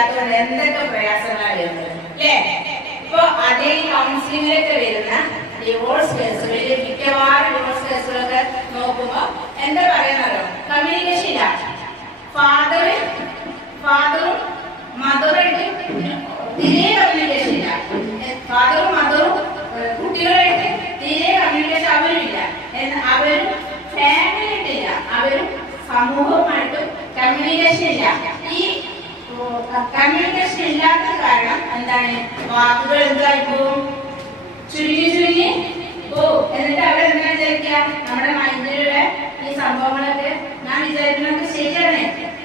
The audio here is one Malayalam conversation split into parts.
ഇല്ലാത്തതുകൊണ്ട് എന്തൊക്കെ പ്രയാസങ്ങളാണ് വരുന്നത് അല്ലേ? ഇപ്പൊ അതേ കൗൺസിലിങ്ങിലൊക്കെ വരുന്ന ഡിവോഴ്സ് കേസുകളിൽ മിക്കവാറും ഡിവോഴ്സ് കേസുകളൊക്കെ നോക്കുമ്പോ എന്താ പറയുന്നതോ കമ്മ്യൂണിക്കേഷൻ ഇല്ല. ഫാദറും മദറായിട്ട് തീരെ കമ്മ്യൂണിക്കേഷൻ ഇല്ല. ഫാദറും മദറും കുട്ടികളായിട്ട് തീരെ കമ്മ്യൂണിക്കേഷൻ അവരും ഇല്ല. അവരും ഫാമിലി ആയിട്ടില്ല, അവരും സമൂഹവുമായിട്ടും കമ്മ്യൂണിക്കേഷൻ ഇല്ല. ഈ കമ്മ്യൂണിക്കേഷൻ ഇല്ലാത്ത കാരണം എന്താണ്? വാക്കുകൾ എന്തായി പോവും? ചുരുങ്ങി എന്നിട്ട് അവരെന്താ വിചാരിക്കുക? നമ്മുടെ മൈൻഡിലുള്ള ഈ സംഭവങ്ങളൊക്കെ ഞാൻ വിചാരിക്കുന്നത് ശരിയാണ്.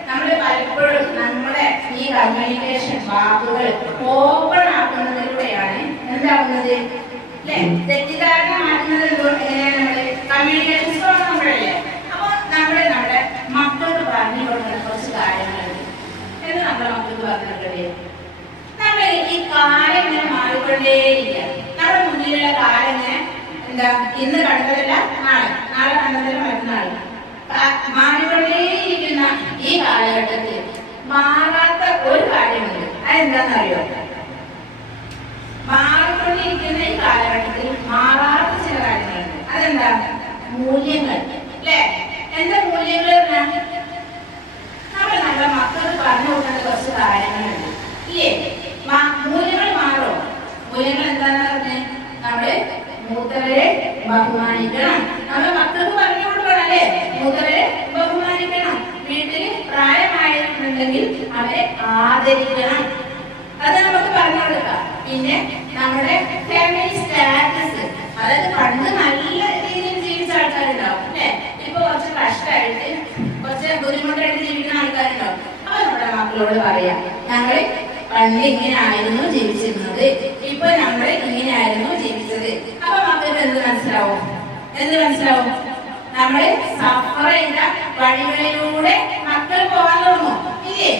നമ്മൾ പലപ്പോഴും നമ്മുടെ ഈ കമ്മ്യൂണിക്കേഷൻ വാക്കുകൾ ഓപ്പൺ ആക്കുന്നതിലൂടെയാണ് എന്താവുന്നത് അല്ലെ? തെറ്റിദ്ധാരണ മാറ്റുന്നത് എങ്ങനെയാണ്? നമ്മള് കമ്മ്യൂണിക്കേഷൻ സ്ട്രോങ് നമ്മളല്ലേ? അപ്പൊ നമ്മുടെ മക്കൾക്ക് പറഞ്ഞു കൊടുക്കുന്ന കുറച്ച് കാര്യങ്ങളുണ്ട് എന്ന് നമ്മുടെ മക്കൾക്ക് പറഞ്ഞു കൊടുക്കണ്ടേ? നമ്മൾ ഈ കാലം ഇങ്ങനെ മാറിക്കൊണ്ടേയിരിക്കുക. നമ്മുടെ മുന്നിലുള്ള കാലം ഇങ്ങനെ എന്താ ഇന്ന് കണ്ടതല്ല നാളെ കണ്ടതല്ല മറ്റന്നാൾ മാറിക്കൊണ്ടേയിരിക്കുന്ന ഈ കാലഘട്ടത്തിൽ മാറാത്ത ഒരു കാര്യമുണ്ട്. അതെന്താണെന്നറിയോ? മാറിക്കൊണ്ടിരിക്കുന്ന ഈ കാലഘട്ടത്തിൽ മാറാത്ത ചില കാര്യങ്ങളുണ്ട്. അതെന്താ? മൂല്യങ്ങൾ അല്ലെ? എന്താ മൂല്യങ്ങൾ? നമ്മൾ നമ്മുടെ മക്കൾക്ക് പറഞ്ഞു കൊടുക്കേണ്ട കുറച്ച് കാര്യങ്ങളുണ്ട് ഇല്ലേ? മൂല്യങ്ങൾ മാറോ? മൂല്യങ്ങൾ എന്താന്ന് പറഞ്ഞേ? നമ്മള് മൂത്തവരെ ബഹുമാനിക്കണം. നമ്മുടെ മക്കൾക്ക് പറഞ്ഞു കൊടുക്കണം അല്ലേ? മൂത്തവരെ ബഹുമാനിക്കണം. വീട്ടില് പ്രായമായിട്ടുണ്ടെങ്കിൽ അവരെ ആദരിക്കണം. അത് നമുക്ക് പറഞ്ഞു കൊടുക്കാം. പിന്നെ നമ്മുടെ ഫാമിലി സ്റ്റാറ്റസ്, അതായത് പണ്ട് നല്ല രീതിയിൽ ജീവിച്ച ആൾക്കാരുണ്ടാവും അല്ലെ? ഇപ്പൊ കുറച്ച് കഷ്ടമായിട്ട് കുറച്ച് ബുദ്ധിമുട്ടായിട്ട് ജീവിക്കുന്ന ആൾക്കാരുണ്ടാവും. അപ്പൊ നമ്മുടെ മക്കളോട് പറയാം, ഞങ്ങള് പണ്ട് ഇങ്ങനെ ആയിരുന്നു ജീവിച്ചിരുന്നത്, ഇപ്പൊ നമ്മൾ ഇങ്ങനെയായിരുന്നു ജീവിച്ചത്. അപ്പൊ മക്കൾക്ക് എന്ത് മനസ്സിലാവും? നമ്മള് സഫർ ചെയ്ത വഴികളിലൂടെ മക്കൾ പോകാൻ തുടങ്ങും ഇല്ലേ?